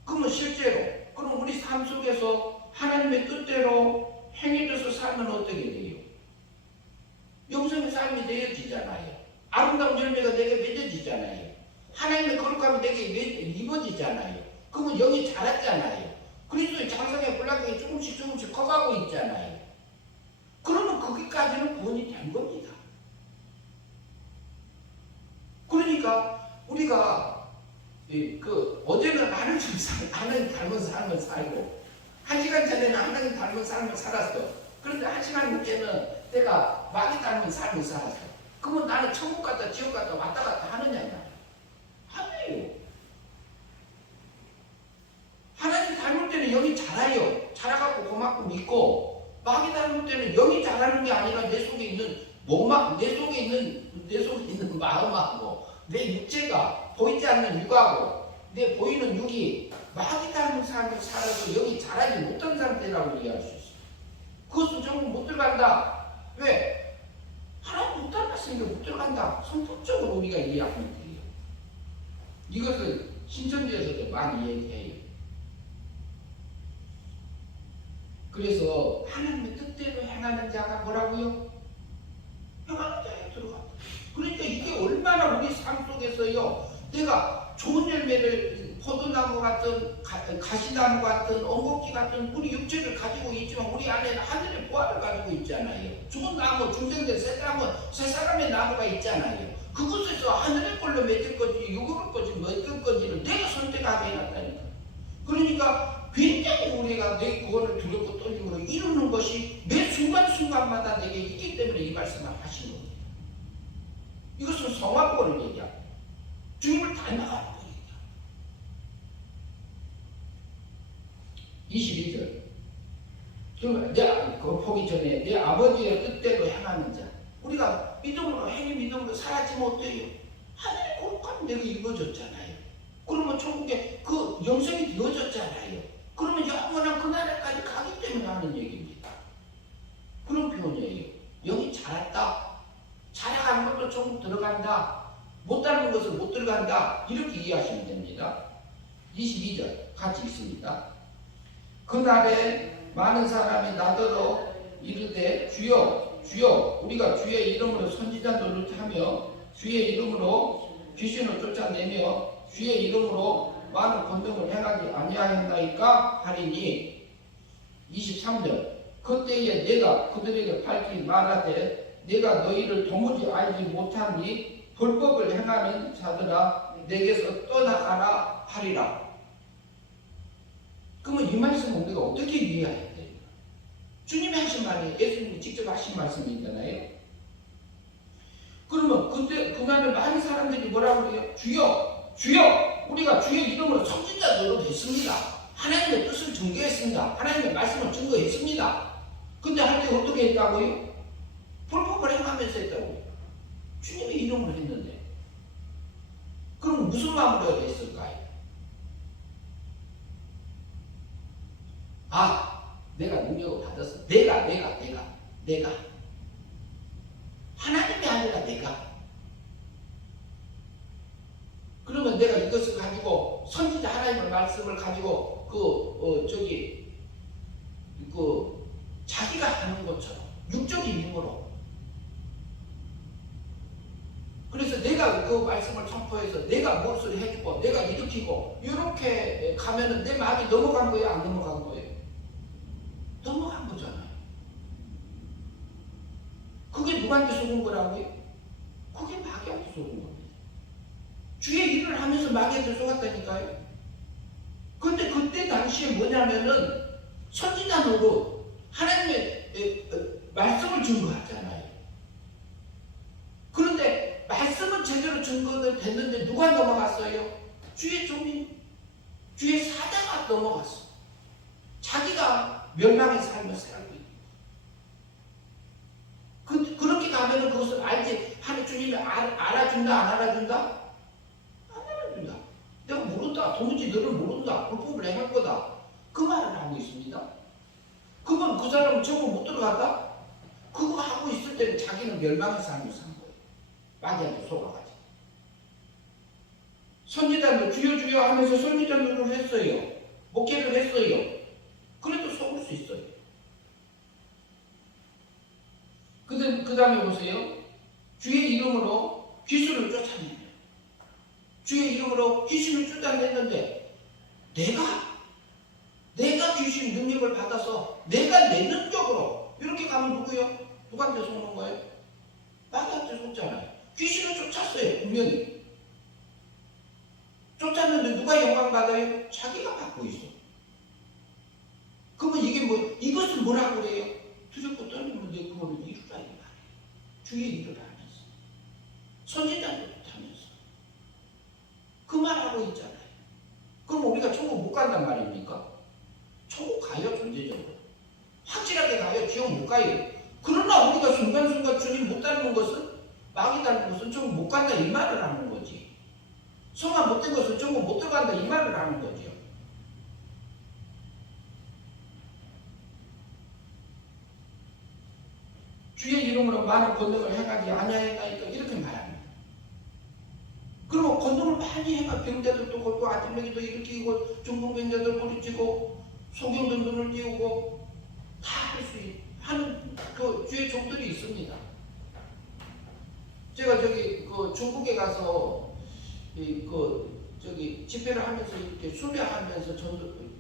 그러면 실제로, 그럼 우리 삶 속에서 하나님의 뜻대로 행해져서 살면 어떻게 돼요? 영생의 삶이 되어지잖아요. 아름다운 열매가 내게 맺어지잖아요. 하나님의 거룩함이 내게 입어지잖아요. 그러면 영이 자랐잖아요. 그리스도의 장성의 분량이 조금씩 커가고 있잖아요. 그러면 거기까지는 구원이 된 겁니다. 그러니까 우리가 어제는 하나님 닮은 삶을 살고, 1시간 전에는 하나님 닮은 삶을 살았어. 그런데 1시간 후에는 내가 마귀 닮은 삶을 살았어. 그러면 나는 천국 갔다 지옥 갔다 왔다 갔다 하느냐? 하네요. 하나님 닮을 때는 영이 자라요. 자라갖고 고맙고 믿고, 마귀 닮을 때는 영이 자라는 게 아니라 내 속에 있는 내 속에 있는 마음하고 내 육체가, 보이지 않는 육하고 내 보이는 육이 마귀 닮은 삶을 살아서 영이 자라지 못한 상태라고 이해할 수 있어요. 그것은 정말 못 들어간다. 왜? 하나님 못 닮았으니까 못 들어간다. 성격적으로 우리가 이해하면 돼요. 이것을 신천지에서도 많이 얘기해요. 그래서 하나님의 뜻대로 행하는 자가 뭐라고요? 행하는 자에 들어간다. 그러니까 이게 얼마나 우리 삶 속에서요, 내가 좋은 열매를, 포도나무 같은, 가시나무 같은, 엉겅퀴 같은 우리 육체를 가지고 있지만 우리 안에는 하늘의 보화를 가지고 있잖아요. 좋은 나무, 중생된 새 사람의 나무가 있잖아요. 그곳에서 하늘의 꼴로 맺을 건지 육으로 맺을 건지를 내가 선택하게 해놨다니까. 그러니까 굉장히 우리가 내 구원을 두렵고 떨림으로 이루는 것이 매 순간순간마다 내게 있기 때문에 이 말씀을 하신 겁니다. 이것은 성화권을 얘기합니다. 주님을 닮아가는 거예요. 22절. 그거 보기 전에 내 아버지의 뜻대로 행하는 자. 우리가 믿음으로, 행위 믿음으로 살았지 못해요. 하늘의 거룩함이 내가 이루어졌잖아요. 그러면 천국에 그 영생이 되어졌잖아요. 그러면 영원한 그 나라까지 가기 때문에 하는 얘기입니다. 그런 표현이에요. 영이 자랐다. 자라가는 것도 천국 들어간다. 못 닮은 것은 못 들어간다. 이렇게 이해하시면 됩니다. 22절 같이 있습니다. 그날에 많은 사람이 나더러 이르되 주여 주여, 우리가 주의 이름으로 선지자 노릇하며 주의 이름으로 귀신을 쫓아내며 주의 이름으로 많은 권능을 행하지 아니하였나이까 하리니. 23절. 그때에 내가 그들에게 밝히 말하되 내가 너희를 도무지 알지 못하니 불법을 행하는 자들아 내게서 떠나가라 하리라. 그러면 이 말씀은 우리가 어떻게 이해해야 돼요? 주님이 하신 말이, 예수님이 직접 하신 말씀이잖아요. 그러면 그날에 많은 사람들이 뭐라고 그래요? 주여 주여, 우리가 주의 이름으로 선지자 노릇했습니다. 하나님의 뜻을 증거했습니다. 하나님의 말씀을 증거했습니다. 근데 할 때 어떻게 했다고요? 불법을 행하면서 했다고요. 주님의 이름으로 했는데. 그럼 무슨 마음으로 했을까요? 내가 능력을 받았어. 내가. 하나님이 아니라 내가. 그러면 내가 이것을 가지고, 선지자 하나님의 말씀을 가지고, 자기가 하는 것처럼, 육적인 힘으로. 그래서 내가 그 말씀을 선포해서, 내가 무엇을 해주고, 내가 일으키고, 이렇게 가면은 내 마음이 넘어간 거예요? 안 넘어간 거예요? 넘어간 거잖아요. 그게 누구한테 속은 거라고요? 그게 마귀한테 속은 겁니다. 주의 일을 하면서 마귀한테 속았다니까요. 근데 그때 당시에 뭐냐면은 선지자 노릇, 하나님의 말씀을 증거하잖아요. 그런데 말씀은 제대로 증거가 됐는데 누가 넘어갔어요? 주의 종인, 주의 사자가 넘어갔어. 자기가 멸망의 삶을 살고 있는 거예요. 그렇게 가면은 그것을 알지. 하나님 주님이 알아준다, 안 알아준다? 안 알아준다. 내가 모른다. 도무지 너를 모른다. 불법을 행할 거다. 그 말을 하고 있습니다. 그건 그 사람은 천국 못 들어간다? 그거 하고 있을 때는 자기는 멸망의 삶을 산 거예요. 마귀한테 속아가지고. 선지자도 주여 주여 하면서 선지자 노릇을 했어요. 목회를 했어요. 그래도 속을 수 있어요. 그 다음에 보세요. 주의 이름으로 귀신을 쫓아내요. 주의 이름으로 귀신을 쫓아냈는데 내가 귀신 능력을 받아서 내가 내 능력으로 이렇게 가면 누구요? 누구한테 속는 거예요? 마귀한테 속잖아요. 귀신을 쫓았어요. 분명히. 쫓았는데 누가 영광 받아요? 자기가 받고 있어. 그러면 이게 이것을 뭐라고 그래요? 두렵고 떨리면 내 그거를 이루라 이 말이에요. 주의 일을 하면서. 선지자도 하면서. 그 말하고 있잖아요. 그럼 우리가 천국 못 간단 말입니까? 천국 가요, 존재적으로. 확실하게 가요, 지옥 못 가요. 그러나 우리가 순간순간 주님 못 닮는 것은, 마귀 닮는 것은 천국 못 간다 이 말을 하는 거지. 성화 못된 것은 천국 못 들어간다 이 말을 하는 거죠. 주의 이름으로 많은 권능을 행하지 아니하였나이까 이렇게 말합니다. 그리고 권능을 많이 행하 병자들도 걸고 아들매기도 일으키고 중풍병자들 부딪히고 소경들 눈을 띄우고 다 할 수 하는 그 주의 종들이 있습니다. 제가 그 중국에 가서 집회를 하면서 이렇게 순례하면서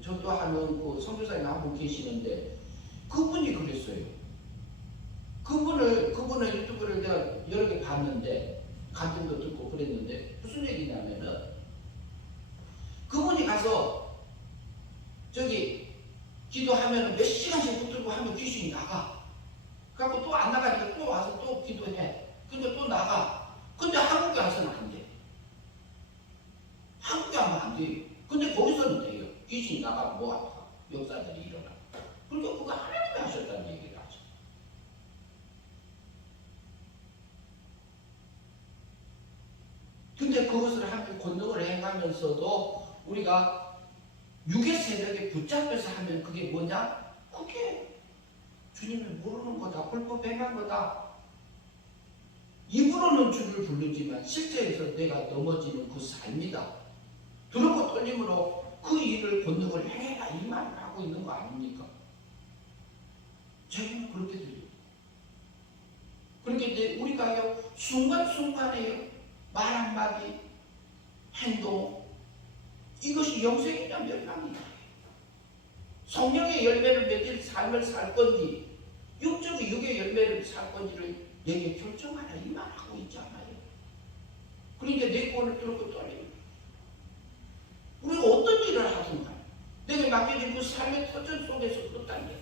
전도하는 그 선교사님 한 분 계시는데 그분이 그랬어요. 그분의 유튜브를 내가 여러 개 봤는데 간증도 듣고 그랬는데 무슨 얘기냐면은 그분이 가서 기도하면 몇 시간씩 붙들고 하면 귀신이 나가. 그래갖고 또 안 나가니까 또 와서 또 기도해. 근데 또 나가. 근데 한국에 와서는 안 돼. 한국에 하면 안 돼요. 근데 거기서는 돼요. 귀신이 나가면 역사들이 일어나. 그러니까 그거 하나님이 하셨다는 얘기를 하죠. 근데 그것을 하면 권능을 행하면서도 우리가 육의 세력에 붙잡혀서 하면 그게 뭐냐? 그게 주님을 모르는 거다. 불법 행한 거다. 입으로는 주를 부르지만 실제에서 내가 넘어지는 그 삶이다. 두렵고 떨림으로 그 일을 권능을 해라 이 말을 하고 있는 거 아닙니까? 저희는 그렇게 들려요. 그렇게 이제 우리가요 순간순간에요 말 한마디 행동 이것이 영생이냐 멸망이냐 성령의 열매를 맺을 삶을 살 건지 육적의 육의 열매를 살 건지를 내게 결정하라 이 말 하고 있잖아요. 그러니까 내 구원을 두렵고 떨립니다. 우리가 어떤 일을 하든가 내게 맡겨진 그 삶의 터전 속에서 그렇다는 게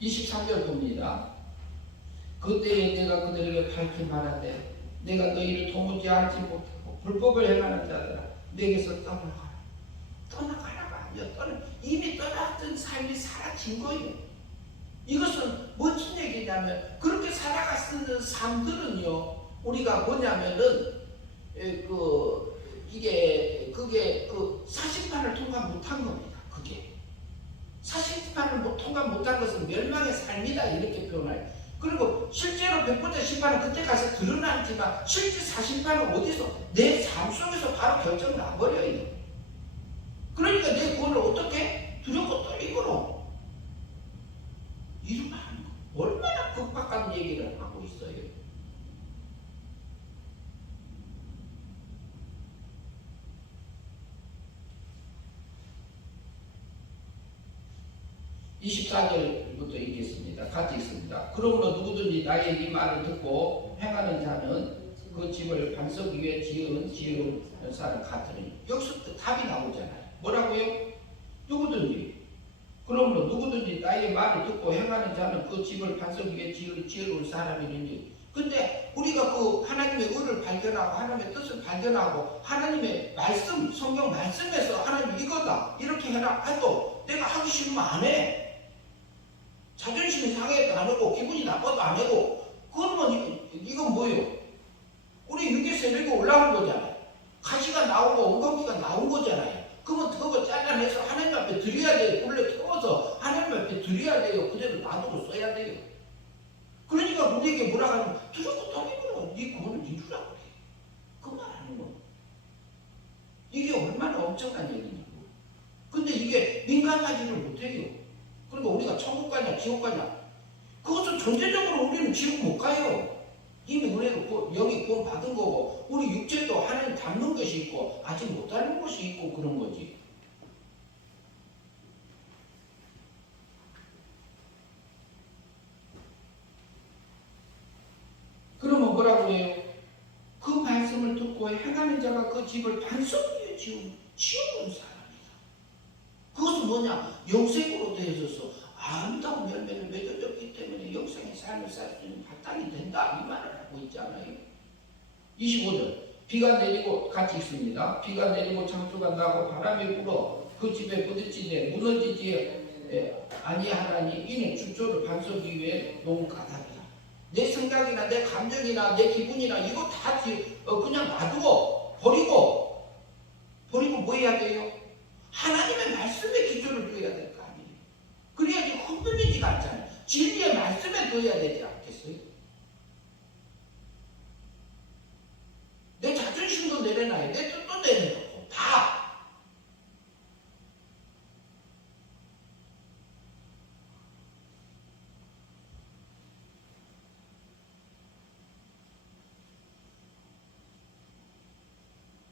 23절 봅니다. 그때에 내가 그들에게 밝히 말하되 내가 너희를 도무지 알지 못하고 불법을 행하는 자들아 내게서 떠나가라가 아니야. 이미 떠났던 삶이 사라진 거예요. 이것은 무슨 얘기냐면 그렇게 살아갔던 삶들은요 우리가 뭐냐면은 그게 사심판을 통과 못한 겁니다. 그게 사심판을 통과 못한 것은 멸망의 삶이다 이렇게 표현해요. 그리고 실제로 100번째 심판은 그때 가서 드러나지만 실제 사심판은 어디서? 내 삶 속에서 바로 결정 나버려요. 그러니까 내 구원을 어떻게? 두렵고 떨림으로 이루면 하는 거. 얼마나 극박한 얘기를 하고 있어요. (24절부터) 읽겠습니다. 같이 읽습니다. 그러므로 누구든지 나의 이 말을 듣고 행하는 자는 그 집을 반석 위에 지은 사람 같으니 여기서부터 답이 나오잖아요. 뭐라고요? 누구든지. 그러므로 누구든지 나의 말을 듣고 행하는 자는 그 집을 반석 위에 지어놓은 사람이니. 근데 우리가 그 하나님의 의를 발견하고 하나님의 뜻을 발견하고 하나님의 말씀, 성경 말씀에서 하나님 이거다 이렇게 해라 해도 내가 하기 싫으면 안 해. 자존심이 상해도 안 하고 기분이 나빠도 안 하고. 그러면 이건 뭐예요? 우리 육의 세력이 올라온 거잖아요. 가시가 나오고 엉겅퀴가 나온 거잖아요. 그러면 그거 잘라내서 하나님 앞에 드려야 돼요. 불에 태워서 하나님 앞에 드려야 돼요. 그대로 놔두고 써야 돼요. 그러니까 우리에게 뭐라 하냐면 두렵고 떨리면 네 구원을 이루라 그래. 그 말하는 거. 이게 얼마나 엄청난 얘기냐고. 근데 이게 민감하지를 못해요. 그러니까 우리가 천국 가냐 지옥 가냐 그것은 존재적으로 우리는 지옥 못 가요. 이미 은혜로 영이 구원 받은 거고 우리 육체도 하나님 닮는 것이 있고 아직 못 닮은 것이 있고 그런 거지. 그러면 뭐라고 해요? 그 말씀을 듣고 행하는 자가 그 집을 반석 위에 지은 사람이다. 그것은 뭐냐? 영생으로 되어져서 아름다운 열매를 맺어졌기 때문에 영생의 삶을 살 수 있는 바탕이 된다. 이 말을 하고 있잖아요. 25절 비가 내리고 같이 있습니다. 비가 내리고 창수가 나고 바람이 불어 그 집에 부딪히되 무너지지 아니하나니 이는 주초를 반석 위에 놓은 까닭이다. 내 생각이나 내 감정이나 내 기분이나 이거 다 그냥 놔두고 버리고 뭐 해야 돼요? 하나님의 말씀에 기초를 둬야 될 거 아니에요. 그래야지 흔들리지가 않잖아요. 진리의 말씀에 둬야 되지 않겠어요? 내 자존심도 내려놔요. 내 뜻도 내려놓고 다.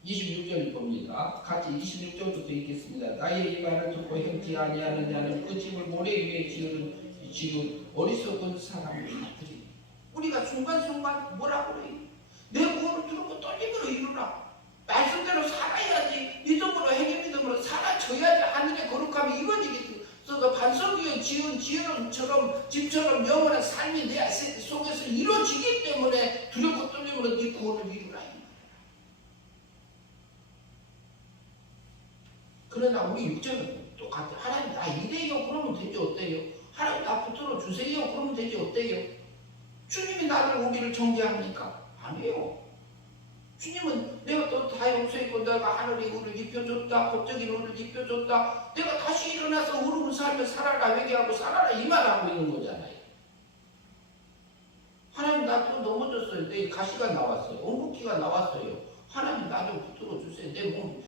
(26절) 봅니다. 같이 26절부터 읽겠습니다. 나의 이 말을 듣고 행치 아니하는 자는 그 집을 모래 위에 지은 어리석은 사람이더니. 우리가 순간순간 뭐라고 그래요? 내 구원을 들었고 떨림으로 이루라. 말씀대로 살아야지. 믿음으로 행위 믿음으로 살아줘야지 하늘의 거룩함이 이루어지겠어. 반석 위에 지은 지형처럼 집처럼 영원한 삶이 내 속에서 이루어지기 때문에 두렵고 떨림으로 네 구원을 이루라. 그러나 우리 육체는 똑같아. 하나님 나 이래요 그러면 되지 어때요? 하나님 나 붙들어 주세요 그러면 되지 어때요? 주님이 나를 우리를 정죄합니까? 아니에요. 주님은 내가 또 다 용서했고 내가 하늘의 의를 입혀줬다. 법적인 의를 입혀줬다. 내가 다시 일어나서 의로운 삶을 살아라 회개하고 살아라 이 말하고 있는 거잖아요. 하나님 나 또 넘어졌어요. 내 가시가 나왔어요. 엉겅퀴가 나왔어요. 하나님 나 좀 붙들어 주세요. 내 몸